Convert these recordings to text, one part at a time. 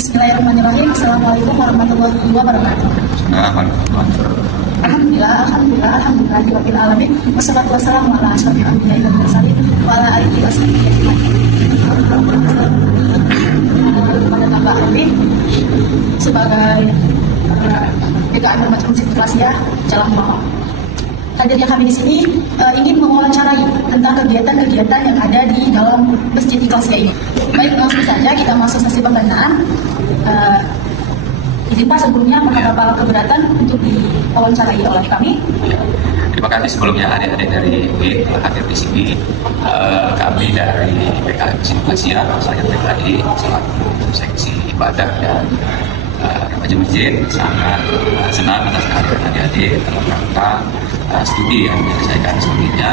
Bismillahirrahmanirrahim. Assalamualaikum warahmatullahi wabarakatuh. Alhamdulillah, rabbil alamin. Wassalatu wassalamu ala asyrofil anbiya'i wal mursalin wa ala alihi washabihi ajmain. Pada Bapak Ali sebagai kegiatan bermacam situasi ya, jalan mohon. Hadirnya kami di sini ingin mewawancarai tentang kegiatan-kegiatan yang ada di dalam Masjid Ikhlas ini. Baik, langsung saja kita masuk sesi pertanyaan. Izin Pak, sebelumnya apakah Bapak keberatan untuk diwawancarai oleh kami? Terima kasih sebelumnya adik-adik dari UI telah hadir di sini. Kami dari PKI Masjid saya pribadi selaku seksi ibadah dan remaja masjid sangat senang atas kehadiran adik-adik dalam rangka studi yang menyelesaikan studinya.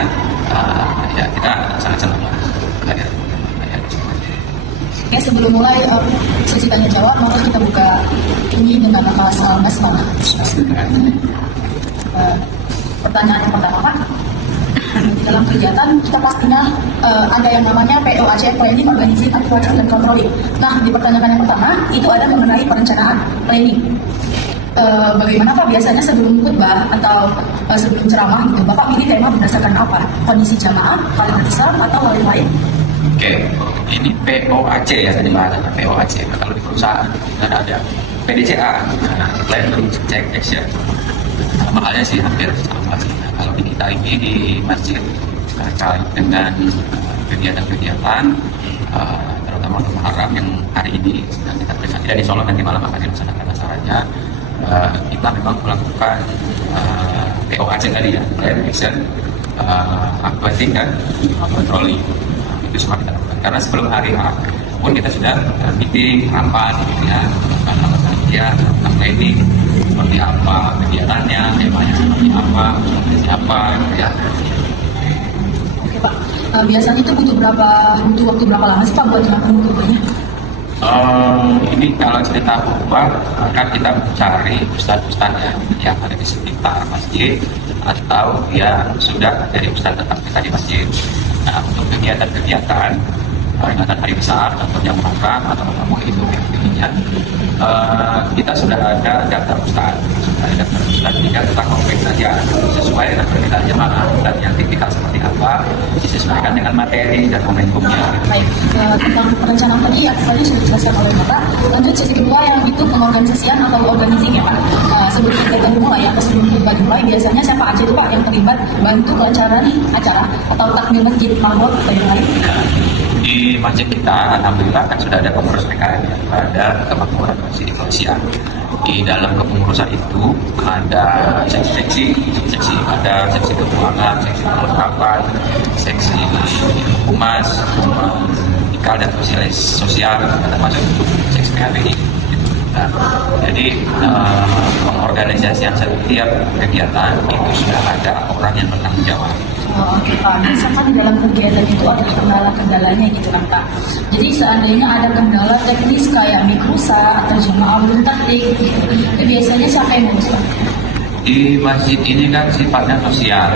Ya, kita sangat senang kehadiran. Oke, sebelum mulai sesi tanya jawab, maka kita buka ini dengan kelas basmalah. Pertanyaan yang pertama, Pak. Dalam kegiatan kita pastinya ada yang namanya POAC, Planning, Organizing, Activation, dan Controlling. Nah, di pertanyaan yang pertama itu ada mengenai perencanaan planning. Bagaimana Pak biasanya sebelum khutbah atau sebelum ceramah gitu, Bapak pilih tema berdasarkan apa? Kondisi jamaah, kalimat Islam, atau lain-lain? Oke, ini POAC ya tadi bahasanya POAC. Kalau di perusahaan kan ada PDCA, Plan, Check, Action. Sama halnya sih hampir sama sih. Kalau di kita ini di masjid terkait dengan kegiatan-kegiatan, terutama Muharram yang hari ini sedang kita periksa, tidak di Solo, nanti malam akan dilaksanakan acaranya. Kita memang melakukan POAC tadi ya, Plan, Action, Planning, dan Controlling. Itu semua kita lakukan karena sebelum hari H pun kita sudah meeting rapat gitu ya, tentang planning seperti apa kegiatannya, temanya seperti apa, siapa gitu ya. Oke Pak, biasanya itu butuh waktu berapa lama sih Pak buat melakukan khutbahnya? Ini kalau cerita khutbah kan kita mencari ustadz-ustadz yang ada di sekitar masjid atau yang sudah dari ustadz tetap kita di masjid. Nah, untuk kegiatan-kegiatan peringatan hari besar, contohnya Muharram atau Muharram itu intinya, kita sudah ada daftar ustadz, tinggal kita kontak saja sesuai dengan permintaan jemaah dan yang tipikal seperti apa disesuaikan dengan materi dan momentumnya. Baik, tentang perencanaan tadi tadi sudah dijelaskan oleh Bapak. Lanjut sesi kedua yang itu pengorganisasian atau organizing ya Pak. Sebelum kegiatan dimulai atau sebelum khutbah dimulai biasanya siapa aja itu Pak yang terlibat bantu kelancaran acara atau takmir masjid, marbot atau yang lain? Di masjid kita, alhamdulillah kan sudah ada pengurus PKI, ada kemakmuran masjid Ikhlas. Di dalam kepengurusan itu ada seksi, ada seksi keuangan, seksi perlengkapan, seksi humas, ikal dan sosial, termasuk seksi PHBI. Nah, jadi pengorganisasian setiap kegiatan itu sudah ada orang yang bertanggung jawab. Oke Pak, misalkan di dalam kegiatan itu ada kendala-kendalanya gitu kan Pak. Jadi seandainya ada kendala teknis kayak mic rusak atau jemaah belum tertib gitu, biasanya siapa yang ngurus Pak? Di masjid ini kan sifatnya sosial,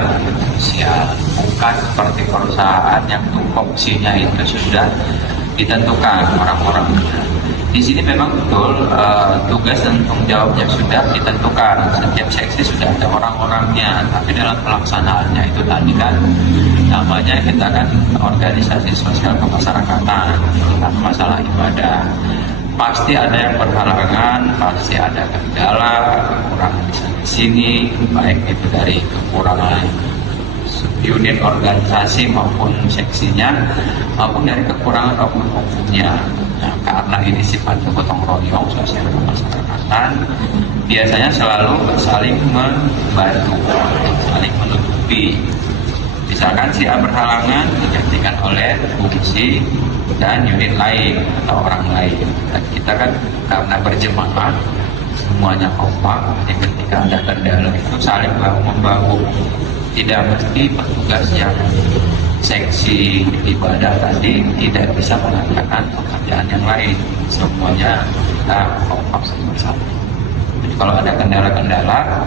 bukan seperti perusahaan yang tupoksinya itu sudah ditentukan orang-orang. Di sini memang betul tugas dan tanggung jawabnya sudah ditentukan. Setiap seksi sudah ada orang-orangnya, tapi dalam pelaksanaannya itu tadi kan namanya kita kan organisasi sosial kemasyarakatan, terutama masalah ibadah. pasti ada yang berhalangan, pasti ada kendala, kekurangan di sana sini, baik itu dari kekurangan unit organisasi maupun seksinya, maupun dari kekurangan oknum-oknumnya. Nah, karena ini sifatnya gotong royong sosial kemasyarakatan, biasanya selalu saling membantu, saling menutupi. Misalkan si A berhalangan digantikan oleh fungsi dan unit lain atau orang lain. Dan kita kan karena berjemaah semuanya kompak, jadi ketika ada kendala itu saling bahu-membahu. Tidak mesti petugas yang seksi ibadah tadi tidak bisa mengerjakan pekerjaan yang lain. Semuanya kita kompak sama-sama. Jadi kalau ada kendala-kendala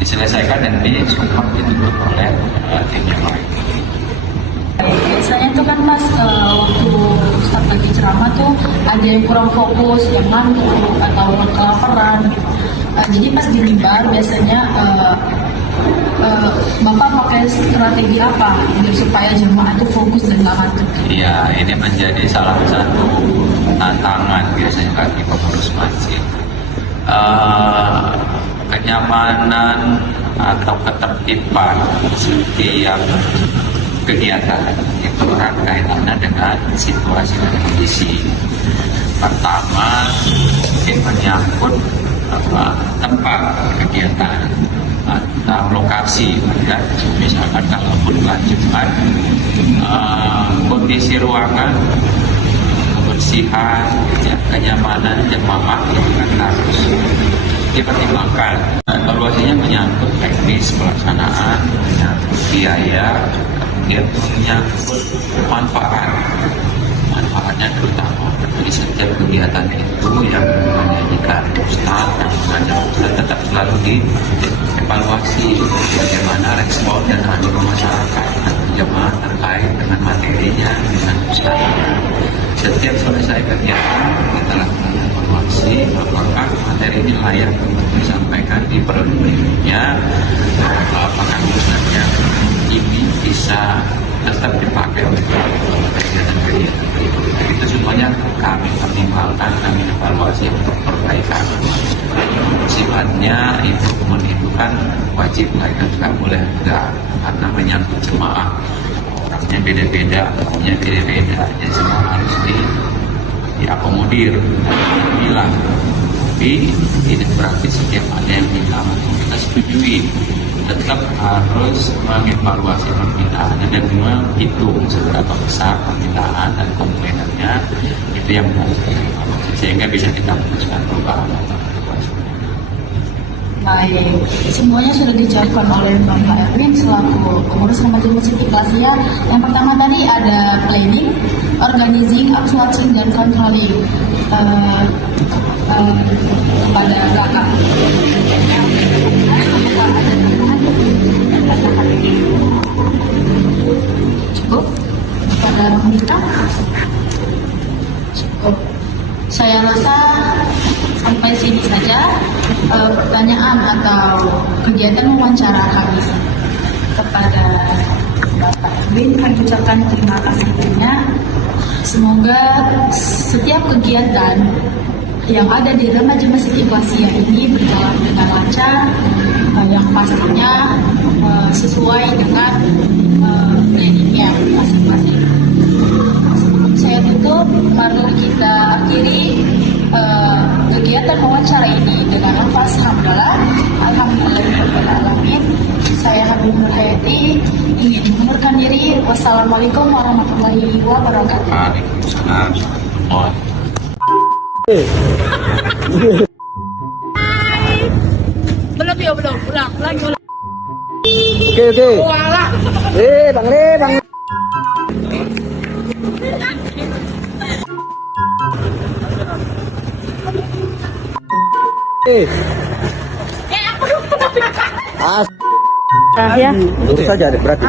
diselesaikan dan disupport itu oleh tim yang lain. Biasanya tuh kan pas waktu Ustadz lagi ceramah tuh ada yang kurang fokus, yang ngantuk atau kelaparan gitu. Jadi pas di mimbar biasanya Bapak pakai strategi apa biar supaya jemaah itu fokus dan nggak ngantuk? Iya, ini menjadi salah satu tantangan biasanya bagi pengurus masjid. Kenyamanan atau ketertiban setiap kegiatan itu erat kaitannya dengan situasi dan kondisi. Pertama, mungkin menyangkut tempat kegiatan atau lokasi, ya. Misalkan kalau bulan Jumat, kondisi ruangan, kebersihan, ya, kenyamanan jemaah kan harus dipertimbangkan. Evaluasinya menyangkut teknis pelaksanaan, menyangkut biaya, kemudian menyangkut manfaat. Manfaatnya terutama di setiap kegiatan itu yang menyajikan Ustaz dan mengajar Ustaz tetap selalu dievaluasi bagaimana respon dan animo masyarakat jemaah terkait dengan materinya dengan Ustaz. Setiap selesai kegiatan kita lakukan evaluasi apakah materi ini layak untuk disampaikan di periode berikutnya, apakah Ustaz yang ini bisa tetap dipakai oleh kegiatan-kegiatan itu. Semuanya kami pertimbangkan, kami evaluasi untuk perbaikan. Sifatnya improvement itu kan wajib, mereka nggak boleh enggak, karena menyangkut jemaah orangnya beda-beda, maunya beda-beda, jadi semua harus diakomodir, dibilang. Tapi tidak berarti setiap ada yang minta kita setujui, tetap harus mengevaluasi permintaannya dan menghitung seberapa besar permintaan dan komplainannya, itu yang sehingga bisa kita putuskan perubahan. Baik, semuanya sudah dijawabkan oleh Bapak Erwin selaku pengurus Remaja Masjid Ikhlasiyah. Yang pertama tadi ada planning, organizing, outsourcing, dan controlling. Kepada kakak. Cukup? Kepada pemerintah? Cukup. Saya rasa sampai sini saja pertanyaan atau kegiatan wawancara kami kepada Bapak Erwin. Kami ucapkan terima kasih banyak. Semoga setiap kegiatan yang ada di Remaja Masjid Ikhlasiyah ini berjalan dengan lancar, yang pastinya sesuai dengan planningnya masing-masing. Sebelum saya tutup, mari kita akhiri kegiatan wawancara ini dengan lafaz hamdalah. Alhamdulillahirabbil alamin. Saya Habib Nur Hayati ingin mengundurkan diri. Wassalamualaikum warahmatullahi wabarakatuh. Waalaikumsalam warahmatullahi. Belum ya, belum. Ulang, lagi ulang. Oke. Walah. Bang. Ya. Lurus saja berarti.